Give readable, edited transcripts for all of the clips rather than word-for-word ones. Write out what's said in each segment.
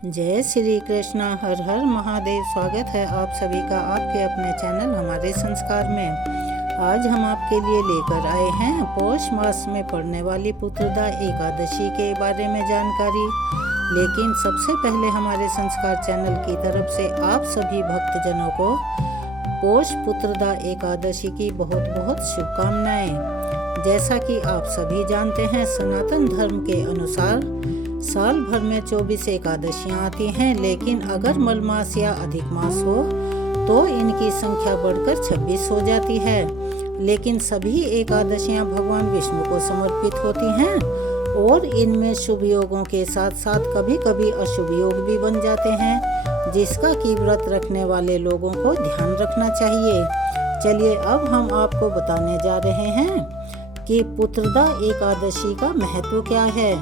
जय श्री कृष्णा। हर हर महादेव। स्वागत है आप सभी का आपके अपने चैनल हमारे संस्कार में। आज हम आपके लिए लेकर आए हैं पौष मास में पड़ने वाली पुत्रदा एकादशी के बारे में जानकारी। लेकिन सबसे पहले हमारे संस्कार चैनल की तरफ से आप सभी भक्तजनों को पौष पुत्रदा एकादशी की बहुत बहुत शुभकामनाएं। जैसा कि आप सभी जानते हैं, सनातन धर्म के अनुसार साल भर में 24 एकादशियां आती हैं, लेकिन अगर मलमास या अधिक मास हो तो इनकी संख्या बढ़कर 26 हो जाती है। लेकिन सभी एकादशियां भगवान विष्णु को समर्पित होती हैं और इनमें शुभ योगों के साथ साथ कभी कभी अशुभ योग भी बन जाते हैं, जिसका कि व्रत रखने वाले लोगों को ध्यान रखना चाहिए। चलिए अब हम आपको बताने जा रहे हैं कि पुत्रदा एकादशी का महत्व क्या है।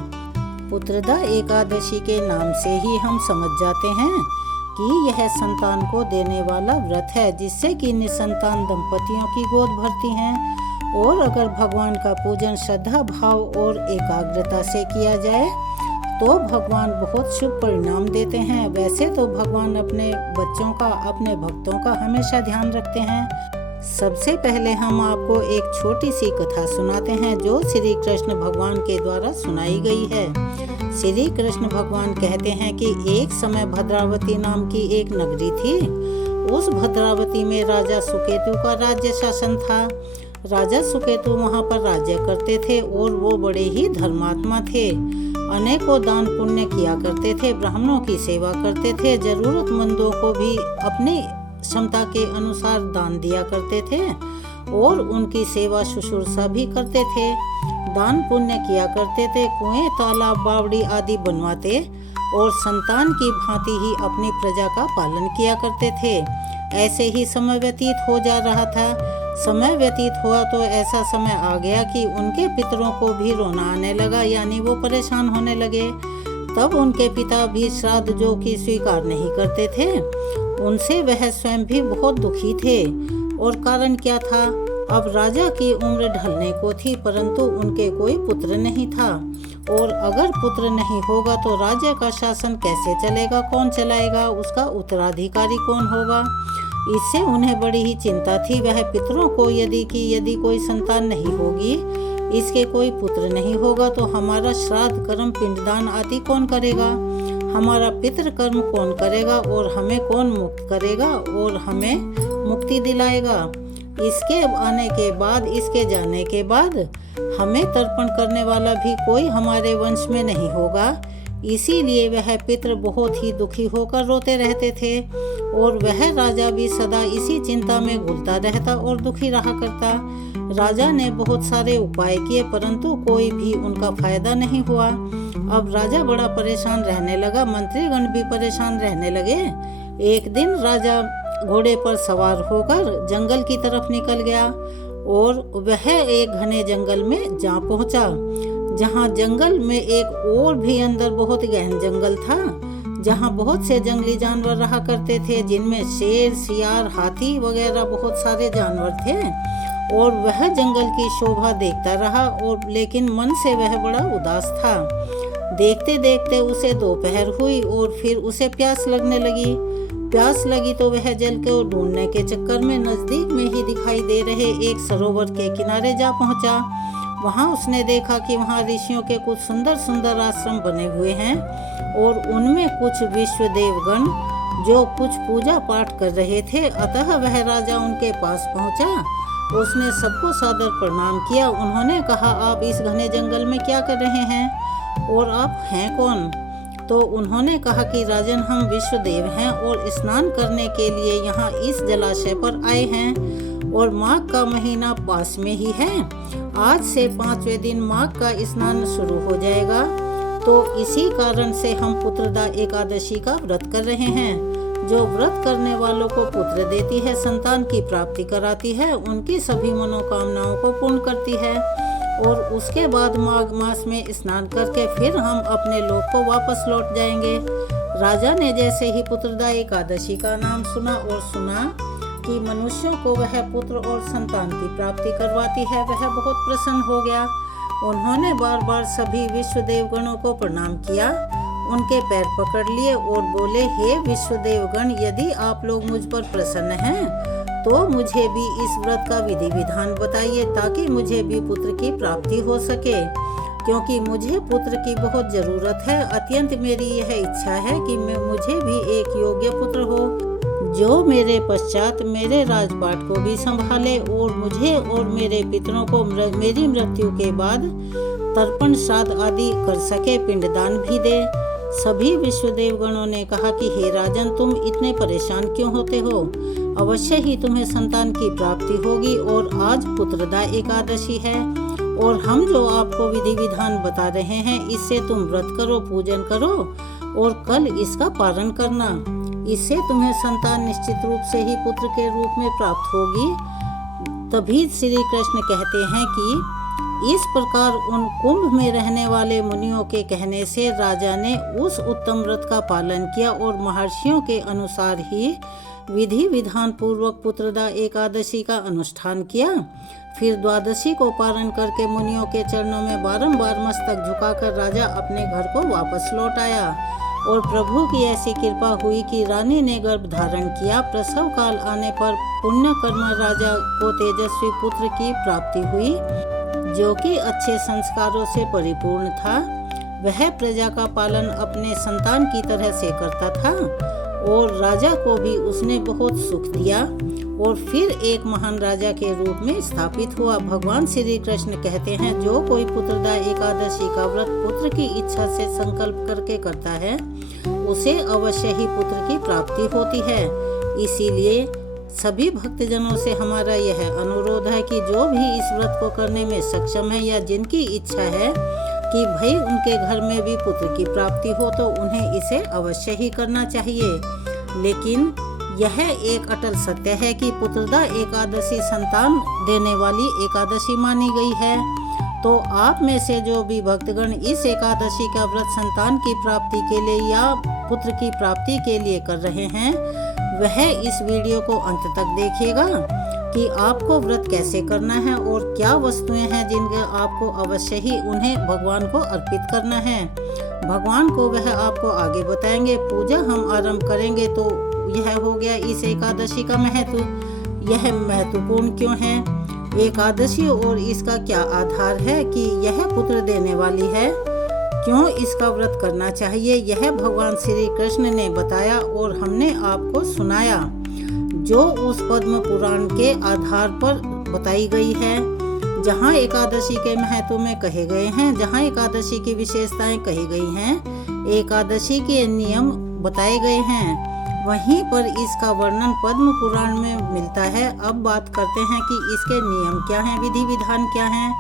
पुत्रदा एकादशी के नाम से ही हम समझ जाते हैं कि यह संतान को देने वाला व्रत है, जिससे कि निसंतान दंपतियों की गोद भरती हैं। और अगर भगवान का पूजन श्रद्धा भाव और एकाग्रता से किया जाए तो भगवान बहुत शुभ परिणाम देते हैं। वैसे तो भगवान अपने बच्चों का, अपने भक्तों का हमेशा ध्यान रखते हैं। सबसे पहले हम आपको एक छोटी सी कथा सुनाते हैं जो श्री कृष्ण भगवान के द्वारा सुनाई गई है। श्री कृष्ण भगवान कहते हैं कि एक समय भद्रावती नाम की एक नगरी थी। उस भद्रावती में राजा सुकेतु का राज्य शासन था। राजा सुकेतु वहां पर राज्य करते थे और वो बड़े ही धर्मात्मा थे। अनेकों दान पुण्य किया करते थे, ब्राह्मणों की सेवा करते थे, जरूरतमंदों को भी अपनी क्षमता के अनुसार दान दिया करते थे और उनकी सेवा शुश्रूषा भी करते थे। दान पुण्य किया करते थे, कुएं, तालाब, बावड़ी आदि बनवाते और संतान की भांति ही अपनी प्रजा का पालन किया करते थे। ऐसे ही समय व्यतीत हो जा रहा था। समय व्यतीत हुआ तो ऐसा समय आ गया कि उनके पितरों को भी रोना आने लगा, यानी वो परेशान होने लगे। तब उनके पिता भी श्राद्ध जो कि स्वीकार नहीं करते थे, उनसे वह स्वयं भी बहुत दुखी थे। और कारण क्या था? अब राजा की उम्र ढलने को थी, परंतु उनके कोई पुत्र नहीं था। और अगर पुत्र नहीं होगा तो राज्य का शासन कैसे चलेगा, कौन चलाएगा, उसका उत्तराधिकारी कौन होगा? इससे उन्हें बड़ी ही चिंता थी। वह पितरों को यदि कोई संतान नहीं होगी, इसके कोई पुत्र नहीं होगा, तो हमारा श्राद्ध कर्म, पिंडदान आदि कौन करेगा? हमारा पितृ कर्म कौन करेगा और हमें कौन मुक्त करेगा और हमें मुक्ति दिलाएगा? इसके आने के बाद, इसके जाने के बाद हमें तर्पण करने वाला भी कोई हमारे वंश में नहीं होगा। इसीलिए वह पितृ बहुत ही दुखी होकर रोते रहते थे और वह राजा भी सदा इसी चिंता में घुलता रहता और दुखी रहा करता। राजा ने बहुत सारे उपाय किए, परंतु कोई भी उनका फायदा नहीं हुआ। अब राजा बड़ा परेशान रहने लगा, मंत्रीगण भी परेशान रहने लगे। एक दिन राजा घोड़े पर सवार होकर जंगल की तरफ निकल गया और वह एक घने जंगल में जा पहुंचा, जहां जंगल में एक और भी अंदर बहुत गहन जंगल था, जहां बहुत से जंगली जानवर रहा करते थे, जिनमें शेर, सियार, हाथी वगैरह बहुत सारे जानवर थे। और वह जंगल की शोभा देखता रहा और लेकिन मन से वह बड़ा उदास था। देखते देखते उसे दोपहर हुई और फिर उसे प्यास लगने लगी। प्यास लगी तो वह जल को ढूंढने के चक्कर में नजदीक में ही दिखाई दे रहे एक सरोवर के किनारे जा पहुंचा। वहां उसने देखा कि वहां ऋषियों के कुछ सुंदर सुंदर आश्रम बने हुए हैं और उनमें कुछ विश्व देवगण जो कुछ पूजा पाठ कर रहे थे। अतः वह राजा उनके पास पहुंचा। उसने सबको सादर प्रणाम किया। उन्होंने कहा, आप इस घने जंगल में क्या कर रहे हैं और आप हैं कौन? तो उन्होंने कहा कि राजन, हम विश्वदेव हैं और स्नान करने के लिए यहाँ इस जलाशय पर आए हैं और माघ का महीना पास में ही है। आज से 5वें दिन माघ का स्नान शुरू हो जाएगा, तो इसी कारण से हम पुत्रदा एकादशी का व्रत कर रहे हैं, जो व्रत करने वालों को पुत्र देती है, संतान की प्राप्ति कराती है, उनकी सभी मनोकामनाओं को पूर्ण करती है। और उसके बाद माघ मास में स्नान करके फिर हम अपने लोक को वापस लौट जाएंगे। राजा ने जैसे ही पुत्रदा एकादशी का नाम सुना और सुना कि मनुष्यों को वह पुत्र और संतान की प्राप्ति करवाती है, वह बहुत प्रसन्न हो गया। उन्होंने बार बार सभी विश्व देवगणों को प्रणाम किया उनके पैर पकड़ लिए और बोले, हे विश्वदेवगण, यदि आप लोग मुझ पर प्रसन्न हैं तो मुझे भी इस व्रत का विधि विधान बताइए, ताकि मुझे भी पुत्र की प्राप्ति हो सके, क्योंकि मुझे पुत्र की बहुत जरूरत है। अत्यंत मेरी यह इच्छा है कि मुझे भी एक योग्य पुत्र हो, जो मेरे पश्चात मेरे राजपाट को भी संभाले और मुझे और मेरे पितरों को मेरी मृत्यु के बाद तर्पण श्राद्ध आदि कर सके, पिंडदान भी दे। सभी विश्वदेवगणों ने कहा कि हे राजन, तुम इतने परेशान क्यों होते हो? अवश्य ही तुम्हें संतान की प्राप्ति होगी। और आज पुत्रदा एकादशी है और हम जो आपको विधि विधान बता रहे हैं, इससे तुम व्रत करो, पूजन करो और कल इसका पालन करना। इससे तुम्हें संतान निश्चित रूप से ही पुत्र के रूप में प्राप्त होगी। तभी श्री कृष्ण कहते हैं कि इस प्रकार उन कुंभ में रहने वाले मुनियों के कहने से राजा ने उस उत्तम व्रत का पालन किया और महर्षियों के अनुसार ही विधि विधान पूर्वक पुत्रदा एकादशी का अनुष्ठान किया। फिर द्वादशी को पारण करके मुनियों के चरणों में बारंबार मस्तक झुकाकर राजा अपने घर को वापस लौट आया। और प्रभु की ऐसी कृपा हुई कि रानी ने गर्भ धारण किया। प्रसव काल आने पर पुण्य कर्म राजा को तेजस्वी पुत्र की प्राप्ति हुई, जो कि अच्छे संस्कारों से परिपूर्ण था। वह प्रजा का पालन अपने संतान की तरह से करता था और राजा को भी उसने बहुत सुख दिया और फिर एक महान राजा के रूप में स्थापित हुआ। भगवान श्री कृष्ण कहते हैं, जो कोई पुत्रदा एकादशी का व्रत पुत्र की इच्छा से संकल्प करके करता है, उसे अवश्य ही पुत्र की प्राप्ति होती है। इसीलिए सभी भक्तजनों से हमारा यह अनुरोध है कि जो भी इस व्रत को करने में सक्षम है या जिनकी इच्छा है कि भाई उनके घर में भी पुत्र की प्राप्ति हो, तो उन्हें इसे अवश्य ही करना चाहिए। लेकिन यह एक अटल सत्य है कि पुत्रदा एकादशी संतान देने वाली एकादशी मानी गई है। तो आप में से जो भी भक्तगण इस एकादशी का व्रत संतान की प्राप्ति के लिए या पुत्र की प्राप्ति के लिए कर रहे हैं, वह इस वीडियो को अंत तक देखिएगा कि आपको व्रत कैसे करना है और क्या वस्तुएं हैं जिनके आपको अवश्य ही उन्हें भगवान को अर्पित करना है। भगवान को वह आपको आगे बताएंगे। पूजा हम आरंभ करेंगे तो यह हो गया इस एकादशी का महत्व। यह महत्वपूर्ण क्यों है एकादशी और इसका क्या आधार है कि यह पुत्र देने वाली है, क्यों इसका व्रत करना चाहिए, यह भगवान श्री कृष्ण ने बताया और हमने आपको सुनाया, जो उस पद्म पुराण के आधार पर बताई गई है, जहाँ एकादशी के महत्व में कहे गए हैं, जहाँ एकादशी की विशेषताएं कही गई हैं, एकादशी के नियम बताए गए हैं, वहीं पर इसका वर्णन पद्म पुराण में मिलता है। अब बात करते हैं कि इसके नियम क्या हैं, विधि विधान क्या हैं,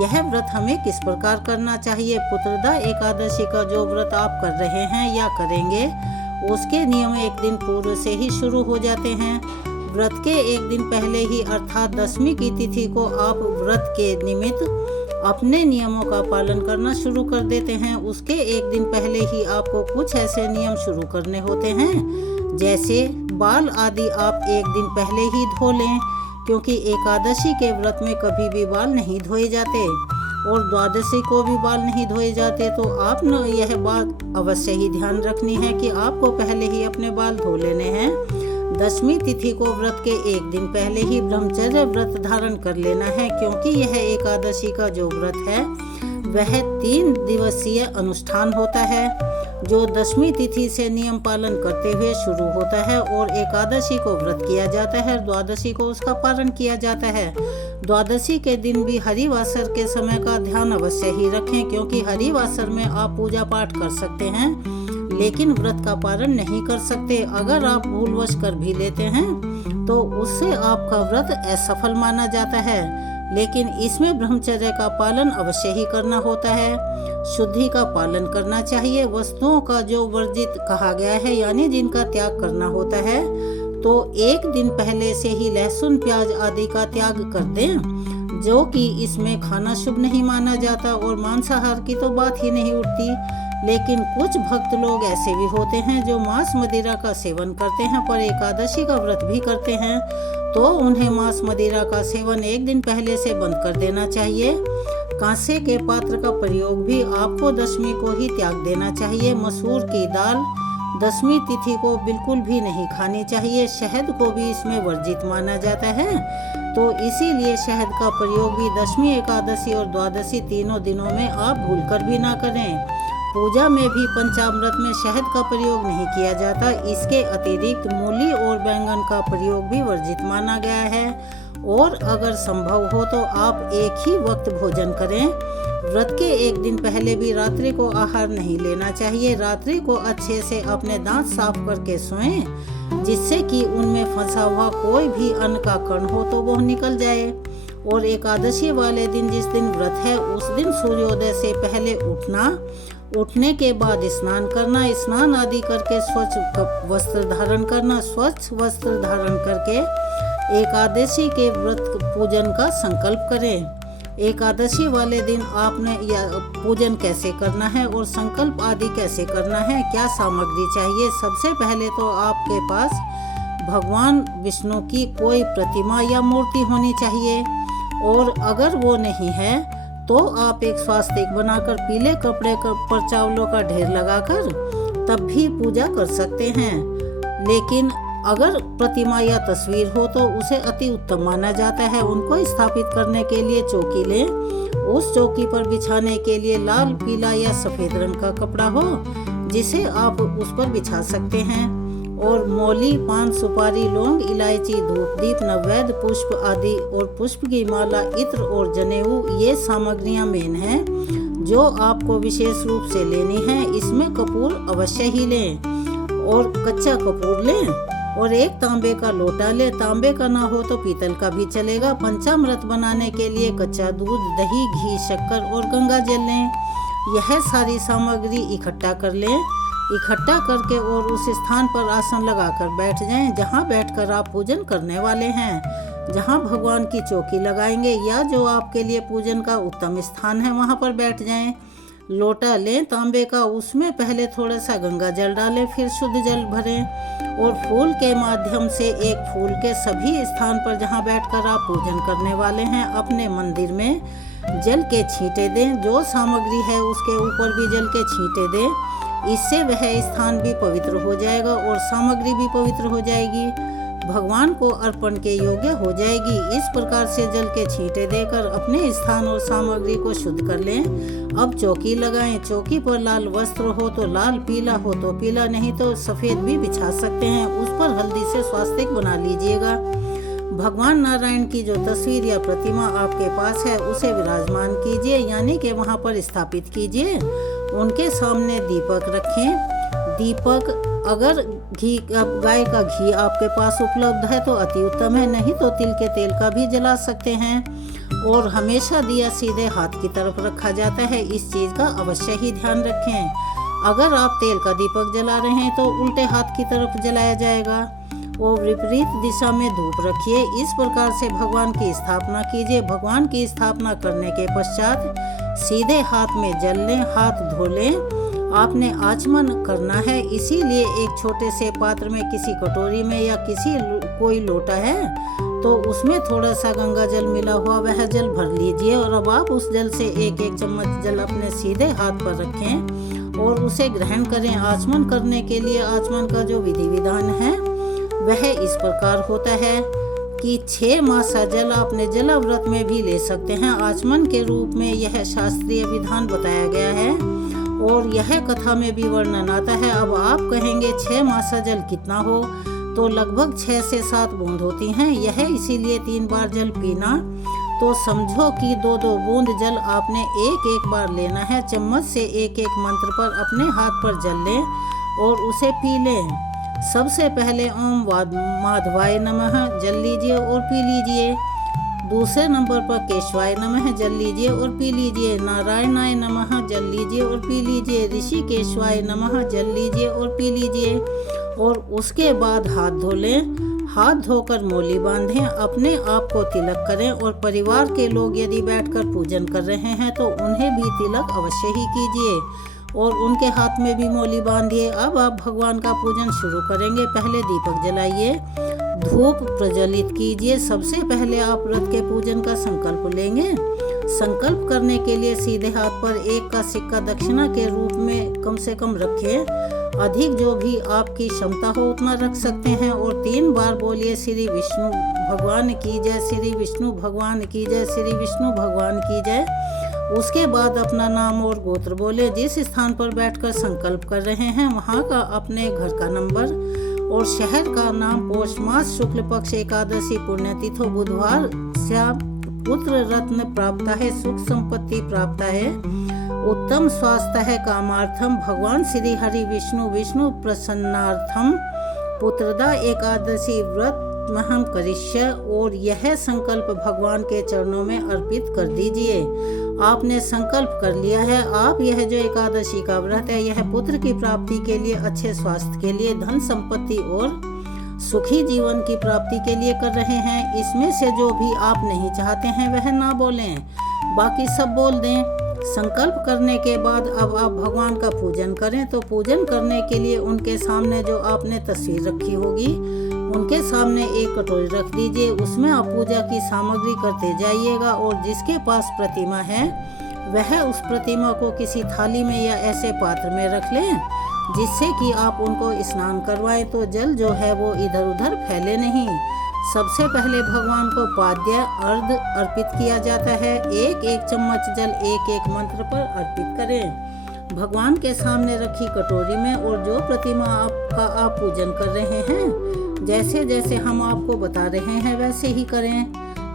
यह व्रत हमें किस प्रकार करना चाहिए। पुत्रदा एकादशी का जो व्रत आप कर रहे हैं या करेंगे, उसके नियम एक दिन पूर्व से ही शुरू हो जाते हैं। व्रत के एक दिन पहले ही अर्थात दशमी की तिथि को आप व्रत के निमित्त अपने नियमों का पालन करना शुरू कर देते हैं। उसके एक दिन पहले ही आपको कुछ ऐसे नियम शुरू करने होते हैं, जैसे बाल आदि आप एक दिन पहले ही धो लें, क्योंकि एकादशी के व्रत में कभी भी बाल नहीं धोए जाते और द्वादशी को भी बाल नहीं धोए जाते। तो आप न यह बात अवश्य ही ध्यान रखनी है कि आपको पहले ही अपने बाल धो लेने हैं। दशमी तिथि को व्रत के एक दिन पहले ही ब्रह्मचर्य व्रत धारण कर लेना है, क्योंकि यह एकादशी का जो व्रत है वह 3 दिवसीय अनुष्ठान होता है, जो दशमी तिथि से नियम पालन करते हुए शुरू होता है और एकादशी को व्रत किया जाता है, द्वादशी को उसका पालन किया जाता है। द्वादशी के दिन भी हरिवासर के समय का ध्यान अवश्य ही रखें, क्योंकि हरिवासर में आप पूजा पाठ कर सकते हैं लेकिन व्रत का पालन नहीं कर सकते। अगर आप भूलवश कर भी लेते हैं तो उससे आपका व्रत असफल माना जाता है, लेकिन इसमें ब्रह्मचर्य का पालन अवश्य ही करना होता है। शुद्धि का पालन करना चाहिए। वस्तुओं का जो वर्जित कहा गया है, यानी जिनका त्याग करना होता है, तो एक दिन पहले से ही लहसुन प्याज आदि का त्याग कर दें, जो कि इसमें खाना शुभ नहीं माना जाता और मांसाहार की तो बात ही नहीं उठती। लेकिन कुछ भक्त लोग ऐसे भी होते हैं जो मांस मदिरा का सेवन करते हैं पर एकादशी का व्रत भी करते हैं, तो उन्हें मांस मदिरा का सेवन एक दिन पहले से बंद कर देना चाहिए। कांसे के पात्र का प्रयोग भी आपको दशमी को ही त्याग देना चाहिए। मसूर की दाल दशमी तिथि को बिल्कुल भी नहीं खानी चाहिए। शहद को भी इसमें वर्जित माना जाता है, तो इसीलिए शहद का प्रयोग भी दशमी, एकादशी और द्वादशी तीनों दिनों में आप भूलकर भी ना करें। पूजा में भी पंचामृत में शहद का प्रयोग नहीं किया जाता। इसके अतिरिक्त मूली और बैंगन का प्रयोग भी वर्जित माना गया है। और अगर संभव हो तो आप एक ही वक्त भोजन करें। व्रत के एक दिन पहले भी रात्रि को आहार नहीं लेना चाहिए। रात्रि को अच्छे से अपने दांत साफ करके सोएं, जिससे कि उनमें फंसा हुआ कोई भी अन्न का कण हो तो वह निकल जाए। और एकादशी वाले दिन, जिस दिन व्रत है, उस दिन सूर्योदय से पहले उठने के बाद स्नान करना, स्नान आदि करके स्वच्छ वस्त्र धारण करना, स्वच्छ वस्त्र धारण करके एकादशी के व्रत पूजन का संकल्प करें। एकादशी वाले दिन आपने पूजन कैसे करना है और संकल्प आदि कैसे करना है, क्या सामग्री चाहिए। सबसे पहले तो आपके पास भगवान विष्णु की कोई प्रतिमा या मूर्ति होनी चाहिए, और अगर वो नहीं है तो आप एक स्वास्तिक बनाकर पीले कपड़े पर चावलों का ढेर लगाकर तब भी पूजा कर सकते हैं। लेकिन अगर प्रतिमा या तस्वीर हो तो उसे अति उत्तम माना जाता है। उनको स्थापित करने के लिए चौकी लें। उस चौकी पर बिछाने के लिए लाल, पीला या सफेद रंग का कपड़ा हो, जिसे आप उस पर बिछा सकते हैं। और मौली, पान, सुपारी, लौंग, इलायची, धूप दीप, नैवेद्य, पुष्प आदि और पुष्प की माला, इत्र और जनेऊ, ये सामग्रियां मेन हैं जो आपको विशेष रूप से लेनी है। इसमें कपूर अवश्य ही लें और कच्चा कपूर लें। और एक तांबे का लोटा लें। तांबे का ना हो तो पीतल का भी चलेगा। पंचामृत बनाने के लिए कच्चा दूध, दही, घी, शक्कर और गंगा जल लें। यह सारी सामग्री इकट्ठा कर लें। इकट्ठा करके और उस स्थान पर आसन लगाकर बैठ जाएं जहां बैठकर आप पूजन करने वाले हैं। जहां भगवान की चौकी लगाएंगे या जो आपके लिए पूजन का उत्तम स्थान है वहां पर बैठ जाएं। लोटा लें तांबे का, उसमें पहले थोड़ा सा गंगा जल डालें, फिर शुद्ध जल भरें और फूल के माध्यम से एक फूल के सभी स्थान पर जहां बैठकर आप पूजन करने वाले हैं अपने मंदिर में जल के छींटे दें। जो सामग्री है उसके ऊपर भी जल के छींटे दें। इससे वह स्थान भी पवित्र हो जाएगा और सामग्री भी पवित्र हो जाएगी, भगवान को अर्पण के योग्य हो जाएगी। इस प्रकार से जल के छींटे देकर अपने स्थान और सामग्री को शुद्ध कर लें। अब चौकी लगाएं। चौकी पर लाल वस्त्र हो तो लाल, पीला हो तो पीला, नहीं तो सफेद भी बिछा सकते हैं। उस पर हल्दी से स्वास्तिक बना लीजिएगा। भगवान नारायण की जो तस्वीर या प्रतिमा आपके पास है उसे विराजमान कीजिए, यानी कि वहां पर स्थापित कीजिए। उनके सामने दीपक रखें। दीपक अगर गाय का घी आपके पास उपलब्ध है तो अति उत्तम है, नहीं तो तिल के तेल का भी जला सकते हैं। और हमेशा दिया सीधे हाथ की तरफ रखा जाता है, इस चीज़ का अवश्य ही ध्यान रखें। अगर आप तेल का दीपक जला रहे हैं तो उल्टे हाथ की तरफ जलाया जाएगा। और विपरीत दिशा में धूप रखिए। इस प्रकार से भगवान की स्थापना कीजिए। भगवान की स्थापना करने के पश्चात सीधे हाथ में जल लें, हाथ धो लें। आपने आचमन करना है, इसीलिए एक छोटे से पात्र में, किसी कटोरी में या कोई लोटा है तो उसमें थोड़ा सा गंगा जल मिला हुआ वह जल भर लीजिए। और अब आप उस जल से एक एक चम्मच जल अपने सीधे हाथ पर रखें और उसे ग्रहण करें। आचमन करने के लिए आचमन का जो विधि विधान है वह इस प्रकार होता है कि 6 मासा जल आपने जलाव्रत में भी ले सकते हैं। आचमन के रूप में यह शास्त्रीय विधान बताया गया है और यह कथा में भी वर्णन आता है। अब आप कहेंगे 6 मासा जल कितना हो, तो लगभग 6 से 7 बूंद होती हैं। यह इसीलिए 3 बार जल पीना, तो समझो कि 2-2 बूंद जल आपने एक बार लेना है। चम्मच से एक मंत्र पर अपने हाथ पर जल लें और उसे पी लें। सबसे पहले ओम माधवाय नमः जल लीजिए और पी लीजिए। दूसरे नंबर पर केशवाय नमः जल लीजिए और पी लीजिए। नारायणाय नमः जल लीजिए और पी लीजिए। ऋषिकेशवाय नमः जल लीजिए और पी लीजिए। और उसके बाद हाथ धो लें। हाथ धोकर मौली बांधें, अपने आप को तिलक करें और परिवार के लोग यदि बैठकर पूजन कर रहे हैं तो उन्हें भी तिलक अवश्य ही कीजिए और उनके हाथ में भी मौली बांधिए। अब आप भगवान का पूजन शुरू करेंगे। पहले दीपक जलाइए, धूप प्रज्वलित कीजिए। सबसे पहले आप व्रत के पूजन का संकल्प लेंगे। संकल्प करने के लिए सीधे हाथ पर 1 का सिक्का दक्षिणा के रूप में कम से कम रखें। अधिक जो भी आपकी क्षमता हो उतना रख सकते हैं और 3 बार बोलिए श्री विष्णु भगवान की जय, श्री विष्णु भगवान की जय, श्री विष्णु भगवान की जय। उसके बाद अपना नाम और गोत्र बोले। जिस स्थान पर बैठकर संकल्प कर रहे हैं वहां का अपने घर का नंबर और शहर का नाम, पौष मास शुक्ल पक्ष एकादशी पुण्यतिथि बुधवार, पुत्र रत्न प्राप्त है, सुख संपत्ति प्राप्त है, उत्तम स्वास्थ्य है, कामार्थम भगवान श्री हरि विष्णु प्रसन्नार्थम पुत्रदा एकादशी व्रत महम करिष्य। और यह संकल्प भगवान के चरणों में अर्पित कर दीजिए। आपने संकल्प कर लिया है। आप यह जो एकादशी का व्रत है यह पुत्र की प्राप्ति के लिए, अच्छे स्वास्थ्य के लिए, धन संपत्ति और सुखी जीवन की प्राप्ति के लिए कर रहे हैं। इसमें से जो भी आप नहीं चाहते हैं वह ना बोलें, बाकी सब बोल दें। संकल्प करने के बाद अब आप भगवान का पूजन करें। तो पूजन करने के लिए उनके सामने जो आपने तस्वीर रखी होगी उनके सामने एक कटोरी रख दीजिए। उसमें आप पूजा की सामग्री करते जाइएगा और जिसके पास प्रतिमा है वह उस प्रतिमा को किसी थाली में या ऐसे पात्र में रख लें जिससे कि आप उनको स्नान करवाएं। तो जल जो है वो इधर उधर फैले नहीं। सबसे पहले भगवान को पाद्य अर्घ अर्पित किया जाता है। 1-1 चम्मच जल 1-1 मंत्र पर अर्पित करें भगवान के सामने रखी कटोरी में। और जो प्रतिमा आपका आप पूजन कर रहे हैं जैसे जैसे हम आपको बता रहे हैं वैसे ही करें।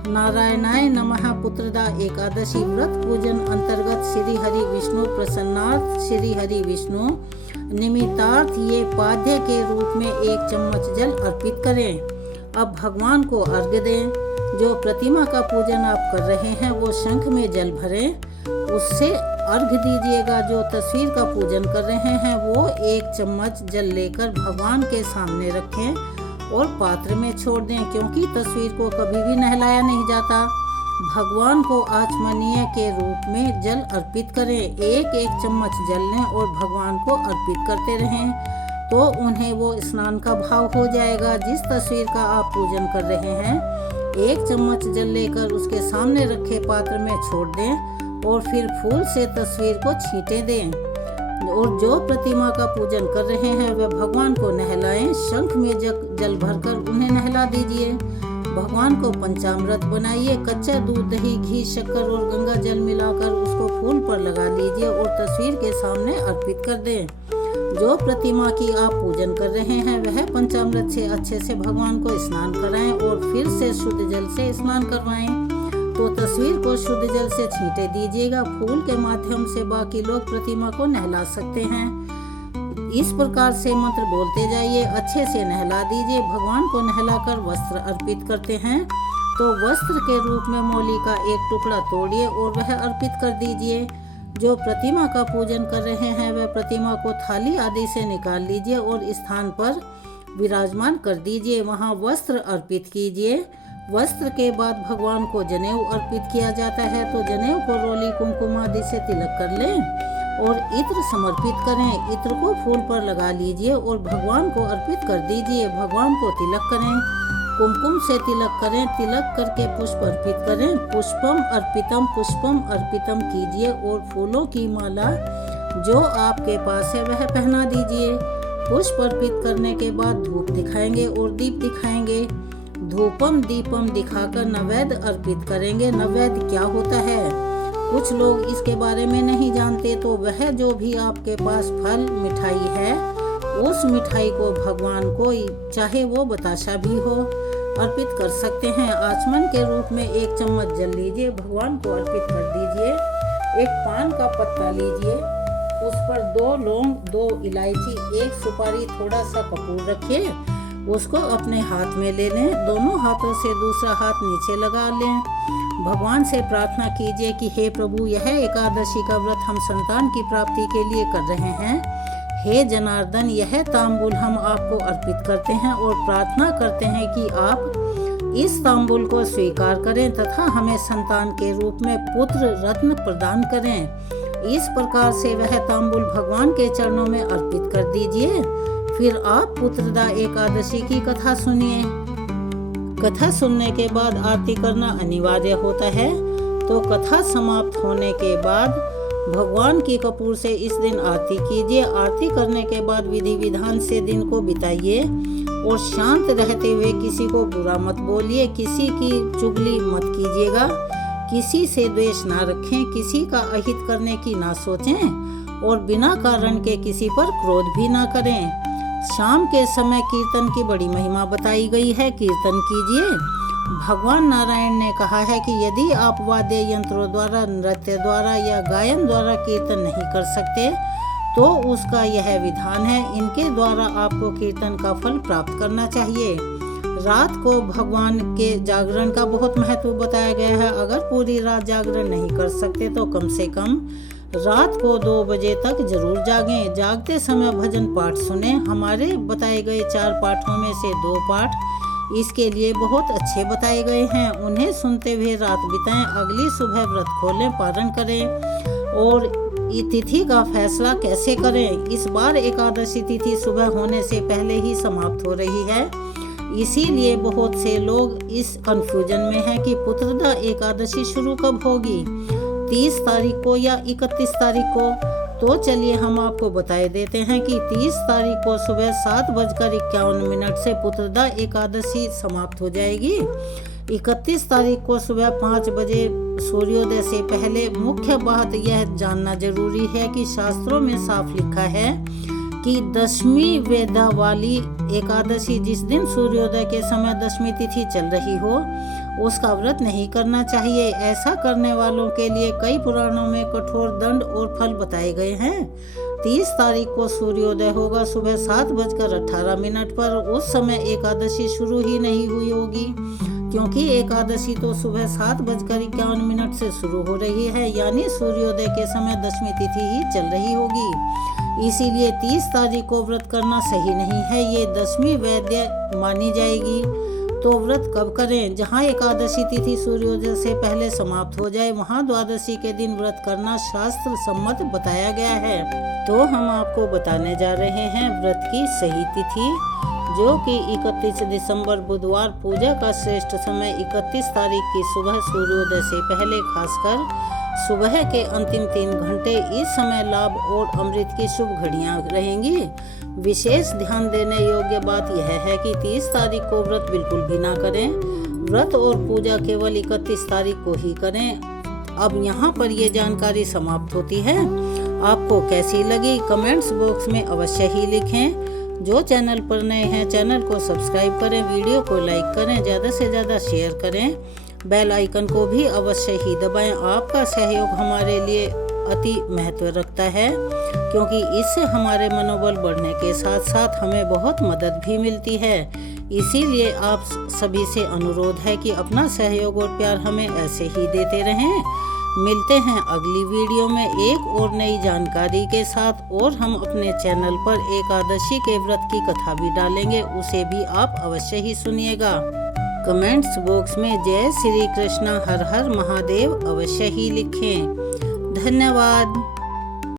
नारायणाय नमः पुत्रदा एकादशी व्रत पूजन अंतर्गत श्री हरि विष्णु प्रसन्नार्थ, श्री हरि विष्णु निमित्तार्थ ये पाद्य के रूप में 1 चम्मच जल अर्पित करें। अब भगवान को अर्घ्य दें। जो प्रतिमा का पूजन आप कर रहे हैं वो शंख में जल भरें, उससे अर्घ्य दीजिएगा। जो तस्वीर का पूजन कर रहे हैं वो 1 चम्मच जल लेकर भगवान के सामने रखें और पात्र में छोड़ दें, क्योंकि तस्वीर को कभी भी नहलाया नहीं जाता। भगवान को आचमनीय के रूप में जल अर्पित करें। 1-1 चम्मच जल लें और भगवान को अर्पित करते रहें तो उन्हें वो स्नान का भाव हो जाएगा। जिस तस्वीर का आप पूजन कर रहे हैं 1 चम्मच जल लेकर उसके सामने रखे पात्र में छोड़ दें और फिर फूल से तस्वीर को छींटे दें। और जो प्रतिमा का पूजन कर रहे हैं वह भगवान को नहलाएं। शंख में जल भरकर उन्हें नहला दीजिए। भगवान को पंचामृत बनाइए। कच्चा दूध, दही, घी, शक्कर और गंगा जल मिलाकर उसको फूल पर लगा लीजिए और तस्वीर के सामने अर्पित कर दें। जो प्रतिमा की आप पूजन कर रहे हैं वह पंचामृत से अच्छे से भगवान को स्नान कराएं और फिर से शुद्ध जल से स्नान करवाएं। तो तस्वीर को शुद्ध जल से छींटे दीजिएगा। फूल के माध्यम से बाकी लोग प्रतिमा को नहला सकते हैं। इस प्रकार से मंत्र बोलते जाइए, अच्छे से नहला दीजिए। भगवान को नहलाकर वस्त्र अर्पित करते हैं तो वस्त्र के रूप में मौली का एक टुकड़ा तोड़िए और वह अर्पित कर दीजिए। जो प्रतिमा का पूजन कर रहे हैं वह प्रतिमा को थाली आदि से निकाल लीजिए और स्थान पर विराजमान कर दीजिए। वहाँ वस्त्र अर्पित कीजिए। वस्त्र के बाद भगवान को जनेऊ अर्पित किया जाता है। तो जनेऊ को रोली, कुमकुम आदि से तिलक कर लें और इत्र समर्पित करें। इत्र को फूल पर लगा लीजिए और भगवान को अर्पित कर दीजिए। भगवान को तिलक करें, कुमकुम से तिलक करें। तिलक करके पुष्प अर्पित करें। पुष्पम अर्पितम कीजिए और फूलों की माला जो आपके पास है वह पहना दीजिए। पुष्प अर्पित करने के बाद धूप दिखाएंगे और दीप दिखाएंगे। धूपम दीपम दिखाकर नैवेद्य अर्पित करेंगे। नैवेद्य क्या होता है कुछ लोग इसके बारे में नहीं जानते। तो वह जो भी आपके पास फल मिठाई है उस मिठाई को भगवान को, चाहे वो बताशा भी हो, अर्पित कर सकते हैं। आचमन के रूप में 1 चम्मच जल लीजिए, भगवान को अर्पित कर दीजिए। एक पान का पत्ता लीजिए, उस पर 2 लौंग, 2 इलायची, 1 सुपारी, थोड़ा सा कपूर रखिए। उसको अपने हाथ में ले लें। दोनों हाथों से दूसरा हाथ नीचे लगा लें। भगवान से प्रार्थना कीजिए कि हे प्रभु, यह एकादशी का व्रत हम संतान की प्राप्ति के लिए कर रहे हैं। हे जनार्दन, यह तांबुल हम आपको अर्पित करते हैं और प्रार्थना करते हैं कि आप इस तांबुल को स्वीकार करें तथा हमें संतान के रूप में पुत्र रत्न प्रदान करें। इस प्रकार से वह तांबुल भगवान के चरणों में अर्पित कर दीजिए। फिर आप पुत्रदा एकादशी की कथा सुनिए। कथा सुनने के बाद आरती करना अनिवार्य होता है। तो कथा समाप्त होने के बाद भगवान की कपूर से इस दिन आरती कीजिए। आरती करने के बाद विधि विधान से दिन को बिताइए और शांत रहते हुए किसी को बुरा मत बोलिए, किसी की चुगली मत कीजिएगा, किसी से द्वेष ना रखें, किसी का अहित करने की ना सोचें और बिना कारण के किसी पर क्रोध भी ना करें। शाम के समय कीर्तन की बड़ी महिमा बताई गई है, कीर्तन कीजिए। भगवान नारायण ने कहा है कि यदि आप वाद्य यंत्रों द्वारा, नृत्य द्वारा या गायन द्वारा कीर्तन नहीं कर सकते तो उसका यह विधान है, इनके द्वारा आपको कीर्तन का फल प्राप्त करना चाहिए। रात को भगवान के जागरण का बहुत महत्व बताया गया है। अगर पूरी रात जागरण नहीं कर सकते तो कम से कम रात को 2 बजे तक जरूर जागें। जागते समय भजन पाठ सुने। हमारे बताए गए 4 पाठों में से 2 पाठ इसके लिए बहुत अच्छे बताए गए हैं। उन्हें सुनते हुए रात बिताएं, अगली सुबह व्रत खोलें, पारण करें। और तिथि का फैसला कैसे करें? इस बार एकादशी तिथि सुबह होने से पहले ही समाप्त हो रही है, इसीलिए बहुत से लोग इस कंफ्यूजन में हैं कि पुत्रदा एकादशी शुरू कब होगी, 30 तारीख को या 31 तारीख को। तो चलिए हम आपको बताए देते हैं कि 30 तारीख को सुबह 7:51 से पुत्रदा एकादशी समाप्त हो जाएगी। 31 तारीख को सुबह 5 बजे सूर्योदय से पहले। मुख्य बात यह जानना जरूरी है कि शास्त्रों में साफ लिखा है कि 10वीं वेदा वाली एकादशी, जिस दिन सूर्योदय के समय 10वीं तिथि चल रही हो, उसका व्रत नहीं करना चाहिए। ऐसा करने वालों के लिए कई पुराणों में कठोर दंड और फल बताए गए हैं। 30 तारीख को सूर्योदय होगा सुबह 7:18 पर। उस समय एकादशी शुरू ही नहीं हुई होगी, क्योंकि एकादशी तो सुबह 7:51 से शुरू हो रही है, यानी सूर्योदय के समय 10वीं तिथि ही चल रही होगी। इसीलिए 30 तारीख को व्रत करना सही नहीं है, ये 10वीं वैद्य मानी जाएगी। तो व्रत कब करें? जहाँ एकादशी तिथि सूर्योदय से पहले समाप्त हो जाए, वहाँ द्वादशी के दिन व्रत करना शास्त्र सम्मत बताया गया है। तो हम आपको बताने जा रहे हैं व्रत की सही तिथि, जो कि 31 दिसंबर बुधवार। पूजा का श्रेष्ठ समय 31 तारीख की सुबह सूर्योदय से पहले, खासकर सुबह के अंतिम 3 घंटे। इस समय लाभ और अमृत की शुभ घड़ियां रहेंगी। विशेष ध्यान देने योग्य बात यह है कि 30 तारीख को व्रत बिल्कुल भी ना करें। व्रत और पूजा केवल 31 तारीख को ही करें। अब यहाँ पर ये जानकारी समाप्त होती है। आपको कैसी लगी कमेंट्स बॉक्स में अवश्य ही लिखें। जो चैनल पर नए हैं, चैनल को सब्सक्राइब करें, वीडियो को लाइक करें, ज़्यादा से ज़्यादा शेयर करें, बेल आइकन को भी अवश्य ही दबाएं। आपका सहयोग हमारे लिए अति महत्व रखता है, क्योंकि इससे हमारे मनोबल बढ़ने के साथ साथ हमें बहुत मदद भी मिलती है। इसीलिए आप सभी से अनुरोध है कि अपना सहयोग और प्यार हमें ऐसे ही देते रहें। मिलते हैं अगली वीडियो में एक और नई जानकारी के साथ, और हम अपने चैनल पर एकादशी के व्रत की कथा भी डालेंगे, उसे भी आप अवश्य ही सुनिएगा। कमेंट्स बॉक्स में जय श्री कृष्ण, हर हर महादेव अवश्य ही लिखें। धन्यवाद।